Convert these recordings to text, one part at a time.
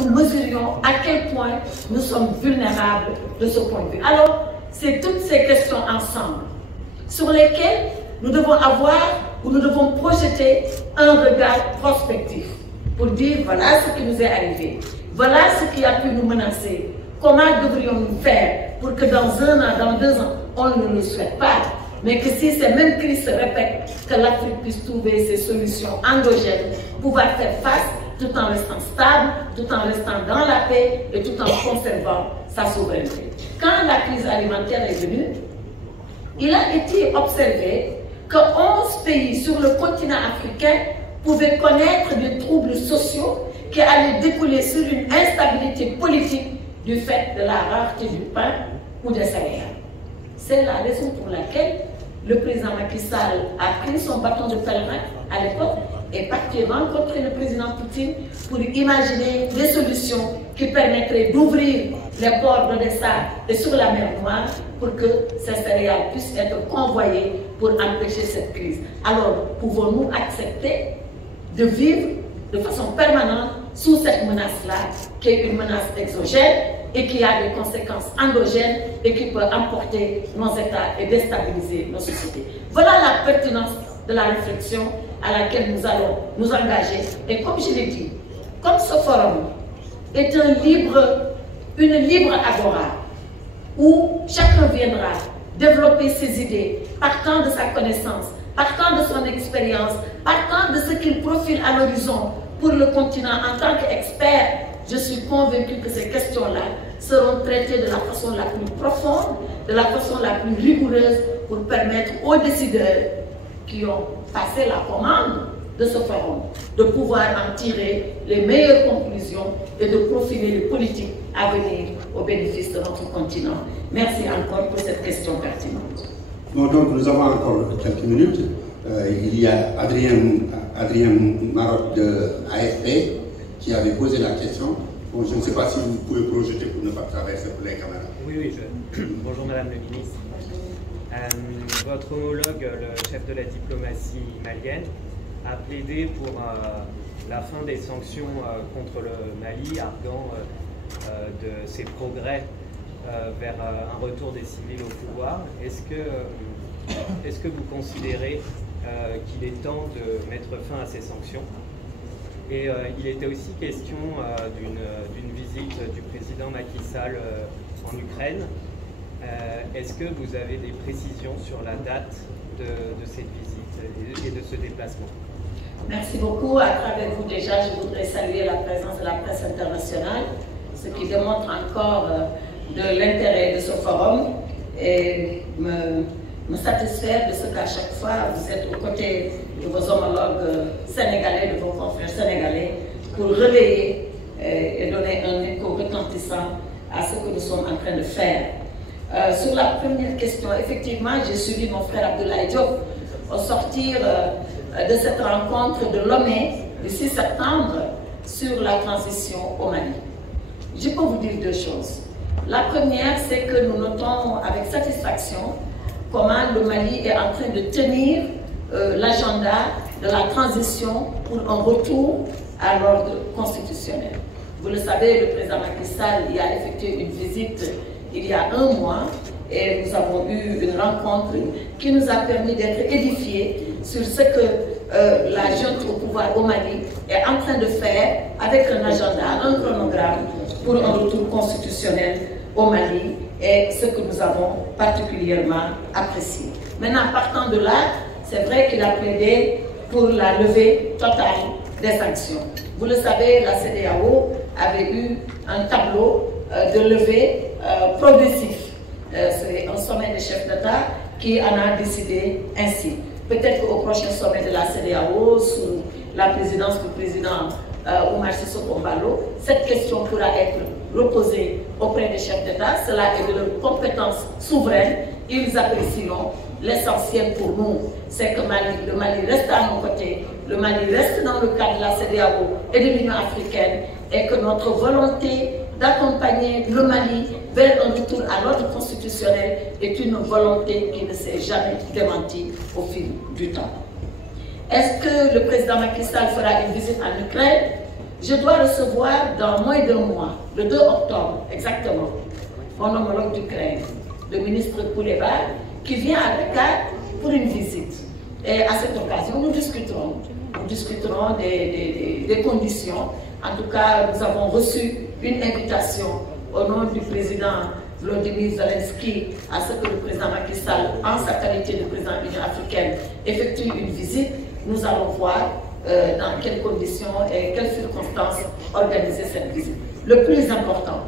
nous mesurions à quel point nous sommes vulnérables de ce point de vue. Alors, c'est toutes ces questions ensemble sur lesquelles nous devons avoir ou nous devons projeter un regard prospectif pour dire voilà ce qui nous est arrivé, voilà ce qui a pu nous menacer, comment devrions-nous faire pour que dans 1 an, dans 2 ans, on ne le souhaite pas, mais que si ces mêmes crises se répètent, que l'Afrique puisse trouver ses solutions endogènes, pouvoir faire face tout en restant stable, tout en restant dans la paix et tout en conservant sa souveraineté. Quand la crise alimentaire est venue, il a été observé que 11 pays sur le continent africain pouvaient connaître des troubles sociaux qui allaient découler sur une instabilité politique du fait de la rareté du pain ou des céréales. C'est la raison pour laquelle le président Macky Sall a pris son bâton de pèlerin à l'époque et parti rencontrer le président Poutine pour imaginer des solutions qui permettraient d'ouvrir les ports d'Odessa et sur la mer Noire pour que ces céréales puissent être convoyées pour empêcher cette crise. Alors, pouvons-nous accepter de vivre de façon permanente sous cette menace-là, qui est une menace exogène et qui a des conséquences endogènes et qui peut emporter nos États et déstabiliser nos sociétés? Voilà la pertinence de la réflexion à laquelle nous allons nous engager. Et comme je l'ai dit, comme ce forum est une libre agora où chacun viendra développer ses idées, partant de sa connaissance, partant de son expérience, partant de ce qu'il profile à l'horizon pour le continent en tant qu'expert, je suis convaincue que ces questions-là seront traitées de la façon la plus profonde, de la façon la plus rigoureuse pour permettre aux décideurs qui ont passé la commande de ce forum de pouvoir en tirer les meilleures conclusions et de profiler les politiques à venir au bénéfice de notre continent. Merci encore pour cette question pertinente. Bon, donc nous avons encore quelques minutes. Il y a Adrien Maroc de AFP qui avait posé la question. Bon, je ne sais pas si vous pouvez projeter pour ne pas traverser les caméras. Oui, bonjour Madame le Ministre. Votre homologue, le chef de la diplomatie malienne, a plaidé pour la fin des sanctions contre le Mali, arguant de ses progrès vers un retour des civils au pouvoir. Est-ce que vous considérez qu'il est temps de mettre fin à ces sanctions? Et il était aussi question d'une visite du président Macky Sall en Ukraine. Est-ce que vous avez des précisions sur la date de cette visite et de ce déplacement? Merci beaucoup. À travers vous déjà, je voudrais saluer la présence de la presse internationale, ce qui démontre encore de l'intérêt de ce forum et me satisfaire de ce qu'à chaque fois vous êtes aux côtés de vos homologues sénégalais, de vos confrères sénégalais, pour relayer et donner un écho retentissant à ce que nous sommes en train de faire. Sur la première question, effectivement, j'ai suivi mon frère Abdoulaye Diop au sortir de cette rencontre de Lomé le 6 septembre sur la transition au Mali. Je peux vous dire deux choses. La première, c'est que nous notons avec satisfaction comment le Mali est en train de tenir l'agenda de la transition pour un retour à l'ordre constitutionnel. Vous le savez, le président Macky Sall y a effectué une visite il y a 1 mois et nous avons eu une rencontre qui nous a permis d'être édifiés sur ce que la junte au pouvoir au Mali est en train de faire avec un agenda, un chronogramme pour un retour constitutionnel au Mali et ce que nous avons particulièrement apprécié. Maintenant, partant de là, c'est vrai qu'il a plaidé pour la levée totale des sanctions. Vous le savez, la CEDEAO avait eu un tableau de levée progressif. C'est un sommet des chefs d'État qui en a décidé ainsi. Peut-être qu'au prochain sommet de la CEDEAO, sous la présidence du président Oumar Sissoko Embalo, cette question pourra être reposée auprès des chefs d'État. Cela est de leur compétence souveraine. Ils apprécieront. L'essentiel pour nous, c'est que le Mali reste à nos côtés, le Mali reste dans le cadre de la CEDEAO et de l'Union africaine, et que notre volonté d'accompagner le Mali vers un retour à l'ordre constitutionnel est une volonté qui ne s'est jamais démentie au fil du temps. Est-ce que le président Macky Sall fera une visite en Ukraine? je dois recevoir dans moins d'un mois, le 2 octobre exactement, mon homologue d'Ukraine, le ministre Kouleva, qui vient à Dakar pour une visite. Et à cette occasion, nous discuterons des conditions. En tout cas, nous avons reçu une invitation au nom du président Volodymyr Zelensky à ce que le président Macky Sall, en sa qualité de président de l'Union africaine, effectue une visite. Nous allons voir dans quelles conditions et quelles circonstances organiser cette visite. Le plus important,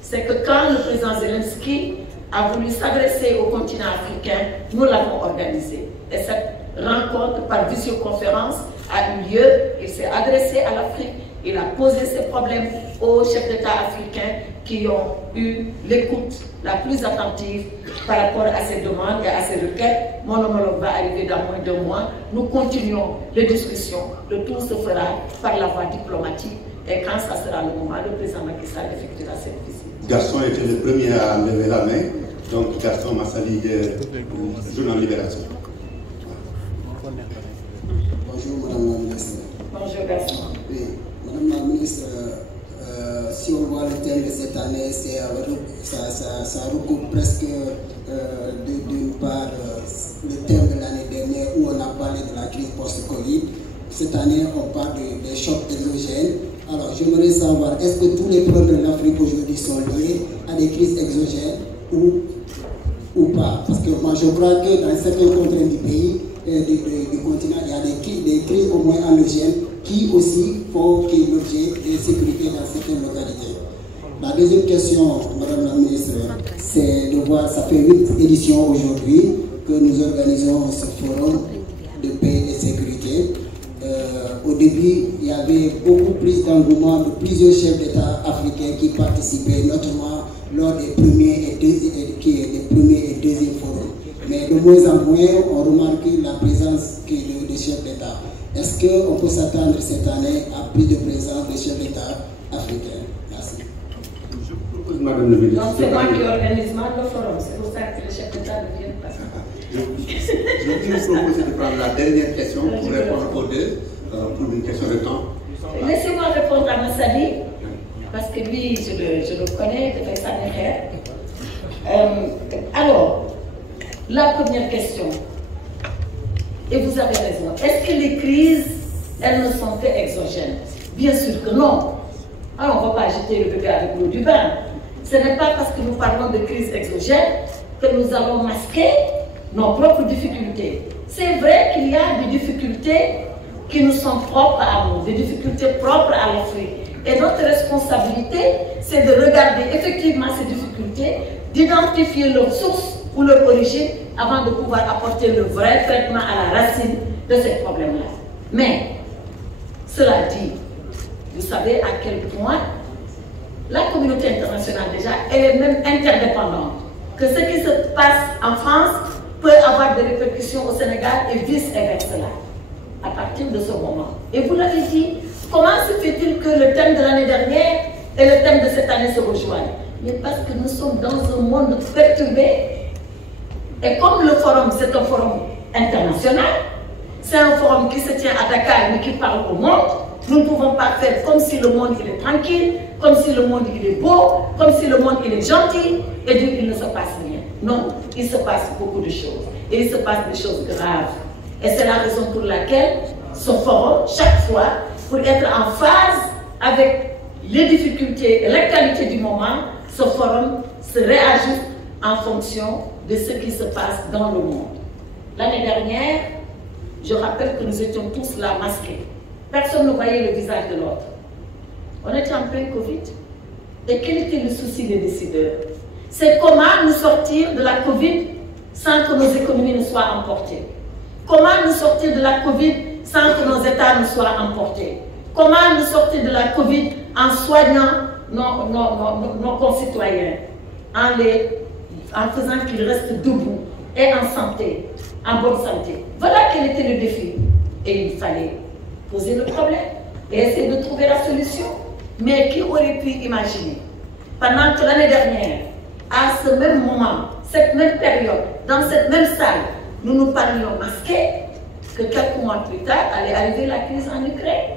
c'est que quand le président Zelensky a voulu s'adresser au continent africain, nous l'avons organisé. Et cette rencontre par visioconférence a eu lieu. Il s'est adressé à l'Afrique, il a posé ses problèmes aux chefs d'État africains qui ont eu l'écoute la plus attentive par rapport à ces demandes et à ces requêtes. Mon homologue va arriver dans moins de 2 mois. Nous continuons les discussions. Le tout se fera par la voie diplomatique. Et quand ça sera le moment, le président Macky Sall effectuera cette visite. Gaston était le premier à lever la main. Donc Gaston Massali, journal Libération. Bonjour Madame la Ministre. Bonjour Gaston. Oui, Madame la Ministre, si on voit le thème de cette année, ça recoupe presque d'une part le thème de l'année dernière où on a parlé de la crise post-Covid. Cette année, on parle des chocs exogènes. Alors, j'aimerais savoir, est-ce que tous les problèmes de l'Afrique aujourd'hui sont liés à des crises exogènes ou pas? Parce que moi, je crois que dans certains contraintes du pays, du continent, il y a des crises au moins endogènes qui aussi font qu'il y ait l'objet de sécurité dans certaines localités. La deuxième question, Madame la Ministre, c'est de voir, ça fait 8 éditions aujourd'hui que nous organisons ce forum de paix et de sécurité. Au début, il y avait beaucoup plus d'engouement de plusieurs chefs d'État africains qui participaient, notamment lors des premiers et deuxièmes forums. Mais de moins en moins, on remarque la présence des chefs d'État. Est-ce qu'on peut s'attendre cette année à plus de présence des chefs d'État africains? Merci. Je propose, Madame le ministre. Donc c'est moi qui organise le forum, c'est pour ça que les chefs d'État ne viennent pas. Je vais vous proposer de prendre la dernière question pour répondre aux deux, pour une question de temps. Laissez-moi répondre à Massali, parce que lui, je le connais, de faire ça. Alors, la première question, et vous avez raison, est-ce que les crises, elles ne sont que exogènes? Bien sûr que non. Alors, on ne va pas jeter le bébé avec l'eau du bain. Ce n'est pas parce que nous parlons de crise exogène que nous allons masquer nos propres difficultés. C'est vrai qu'il y a des difficultés qui nous sont propres à nous, des difficultés propres à l'Afrique. Et notre responsabilité, c'est de regarder effectivement ces difficultés, d'identifier leurs sources ou leur origine avant de pouvoir apporter le vrai traitement à la racine de ces problèmes-là. Mais, cela dit, vous savez à quel point la communauté internationale déjà, elle est même interdépendante. Que ce qui se passe en France peut avoir des répercussions au Sénégal et vice-versa à partir de ce moment. Et vous l'avez dit, comment se fait-il que le thème de l'année dernière et le thème de cette année se rejoignent? Mais parce que nous sommes dans un monde perturbé. Et comme le forum, c'est un forum international, c'est un forum qui se tient à Dakar mais qui parle au monde, nous ne pouvons pas faire comme si le monde il est tranquille, comme si le monde il est beau, comme si le monde il est gentil, et dire qu'il ne se passe rien. Non, il se passe beaucoup de choses. Et il se passe des choses graves. Et c'est la raison pour laquelle ce forum, chaque fois, pour être en phase avec les difficultés et l'actualité du moment, ce forum se réajuste en fonction de ce qui se passe dans le monde. L'année dernière, je rappelle que nous étions tous là masqués. Personne ne voyait le visage de l'autre. On était en plein Covid. Et quel était le souci des décideurs? C'est comment nous sortir de la Covid sans que nos économies ne soient emportées. Comment nous sortir de la Covid sans que nos États ne soient emportés. Comment nous sortir de la Covid en soignant nos concitoyens, en faisant qu'ils restent debout et en santé, en bonne santé. Voilà quel était le défi. Et il fallait poser le problème et essayer de trouver la solution. Mais qui aurait pu imaginer, pendant que l'année dernière, à ce même moment, cette même période, dans cette même salle, nous parlions masqués, que quelques mois plus tard allait arriver la crise en Ukraine.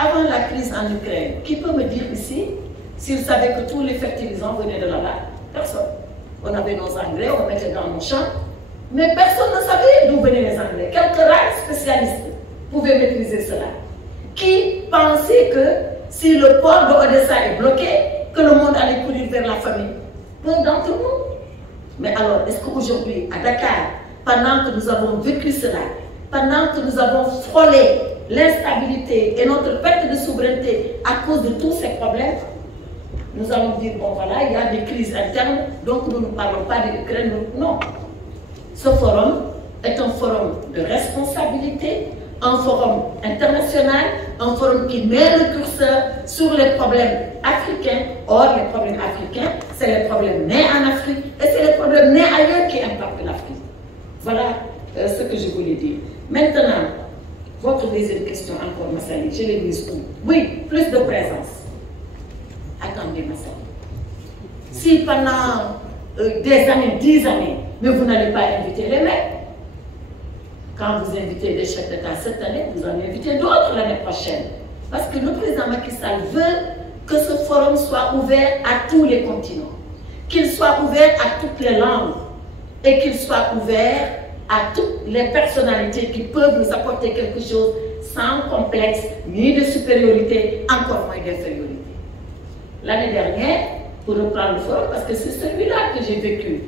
avant la crise en Ukraine, qui peut me dire ici s'il savait que tous les fertilisants venaient de là-bas? Personne. On avait nos engrais, on mettait dans nos champs, mais personne ne savait d'où venaient les engrais. Quelques rares spécialistes pouvaient maîtriser cela. Qui pensait que si le port de Odessa est bloqué, que le monde allait courir vers la famine? Peu d'entre nous. Mais alors, est-ce qu'aujourd'hui, à Dakar, pendant que nous avons vécu cela, pendant que nous avons frôlé l'instabilité et notre perte de souveraineté à cause de tous ces problèmes, nous allons dire, bon voilà, il y a des crises internes, donc nous ne parlons pas de l'Ukraine, non. Ce forum est un forum de responsabilité, un forum international, un forum qui met le curseur sur les problèmes africains. Or, les problèmes africains, c'est les problèmes nés en Afrique et c'est les problèmes nés ailleurs qui impactent l'Afrique. Voilà ce que je voulais dire. Maintenant, votre deuxième question encore, Massali, je l'ai mise où? Oui, plus de présence. Attendez, Massali. Si pendant des années, 10 années, mais vous n'allez pas inviter les mecs, quand vous invitez des chefs d'État cette année, vous en invitez d'autres l'année prochaine. Parce que le président Macky Sall veut que ce forum soit ouvert à tous les continents, qu'il soit ouvert à toutes les langues et qu'il soit ouvert à toutes les personnalités qui peuvent nous apporter quelque chose sans complexe ni de supériorité, encore moins d'infériorité. L'année dernière, pour reprendre le forum, parce que c'est celui-là que j'ai vécu,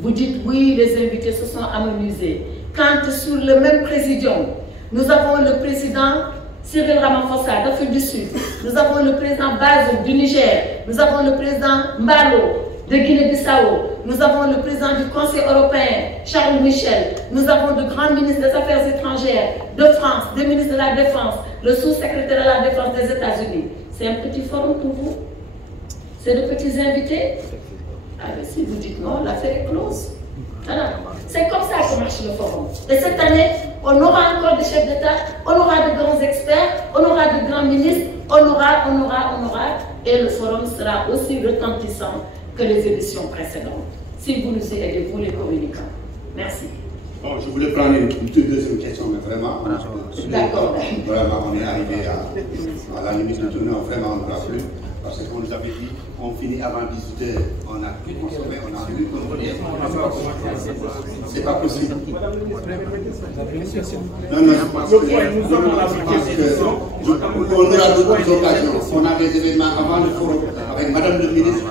vous dites oui, les invités se sont amusés. Quand sur le même présidium, nous avons le président Cyril Ramaphosa d'Afrique du Sud, nous avons le président Bazoum du Niger, nous avons le président Mbalo de Guinée-Bissau, nous avons le président du Conseil européen, Charles Michel, nous avons de grands ministres des Affaires étrangères de France, des ministres de la Défense, le sous-secrétaire de la Défense des États-Unis. C'est un petit forum pour vous? C'est de petits invités? Alors, si vous dites non, l'affaire est close. C'est comme ça que marche le forum. Et cette année, on aura encore des chefs d'État, on aura de grands experts, on aura de grands ministres, on aura. Et le forum sera aussi retentissant que les éditions précédentes. Si vous nous aidez, vous les communicants. Merci. Bon, je voulais prendre une deuxième question, mais vraiment, d'accord. Vraiment, on est arrivé à la limite du tournoi, vraiment, on ne pourra plus. Parce qu'on nous avait dit, on finit avant 18h, on a pu consommer, on a pu consommer. C'est pas possible. Non, je pense qu'on aura d'autres occasions. On a des événements avant le forum avec Madame le ministre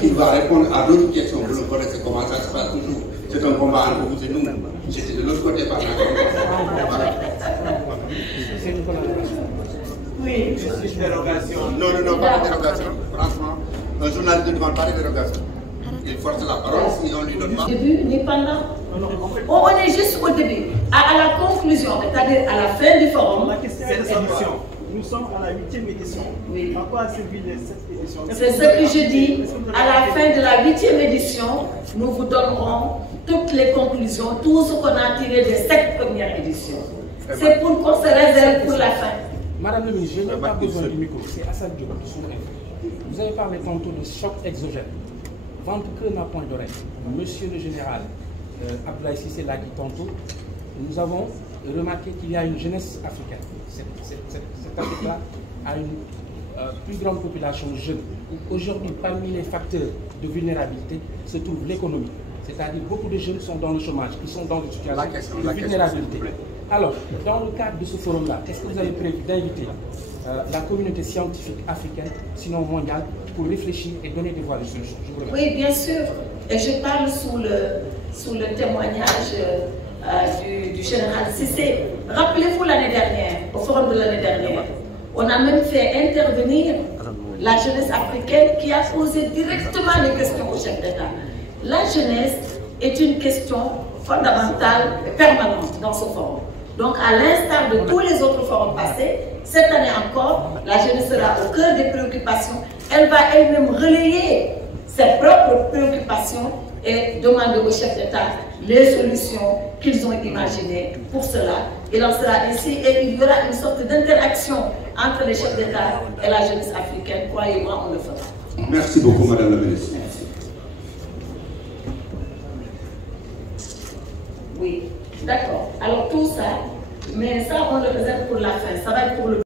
qui va répondre à d'autres questions. Vous le connaissez comment ça se passe toujours. C'est un combat entre vous et nous. J'étais de l'autre côté par la Oui. C'est une dérogation. Non, pas de dérogation. Franchement, un journaliste ne demande pas de dérogation. Il force la parole si on lui donne pas. Au début, ni pendant. On est juste au début. À la conclusion, c'est-à-dire à la fin du forum. La question est de l'édition. Nous sommes à la 8e édition. Oui. À quoi a servi cette édition? C'est ce que je dis. À la fin de la 8e édition, nous vous donnerons toutes les conclusions, tout ce qu'on a tiré des 7 premières éditions. C'est pour qu'on se réserve pour la fin. Madame le ministre, je n'ai pas besoin du micro, c'est Assad Diop de Sous-Info. Vous avez parlé tantôt de choc exogène. Ventre que n'a point d'oreille. Monsieur le général Abdoulaye Cissé l'a dit tantôt, nous avons remarqué qu'il y a une jeunesse africaine. Cette Afrique-là a une plus grande population jeune. Aujourd'hui, parmi les facteurs de vulnérabilité se trouve l'économie. C'est-à-dire beaucoup de jeunes sont dans le chômage, qui sont dans une situation de vulnérabilité. Alors, dans le cadre de ce forum-là, est-ce que vous avez prévu d'inviter la communauté scientifique africaine, sinon mondiale, pour réfléchir et donner des voies de solution? Oui, bien sûr. Et je parle sous le témoignage du général Cissé. Rappelez-vous l'année dernière, au forum de l'année dernière, on a même fait intervenir la jeunesse africaine qui a posé directement les questions au chef d'État. La jeunesse est une question fondamentale et permanente dans ce forum. Donc, à l'instar de tous les autres forums passés, cette année encore, la jeunesse sera au cœur des préoccupations. Elle va elle-même relayer ses propres préoccupations et demander aux chefs d'État les solutions qu'ils ont imaginées pour cela. Il en sera ainsi et il y aura une sorte d'interaction entre les chefs d'État et la jeunesse africaine. Croyez-moi, on le fera. Merci beaucoup, Madame la ministre. Merci. Oui, d'accord. Alors tout ça, mais ça on le réserve pour la fin. Ça va être pour le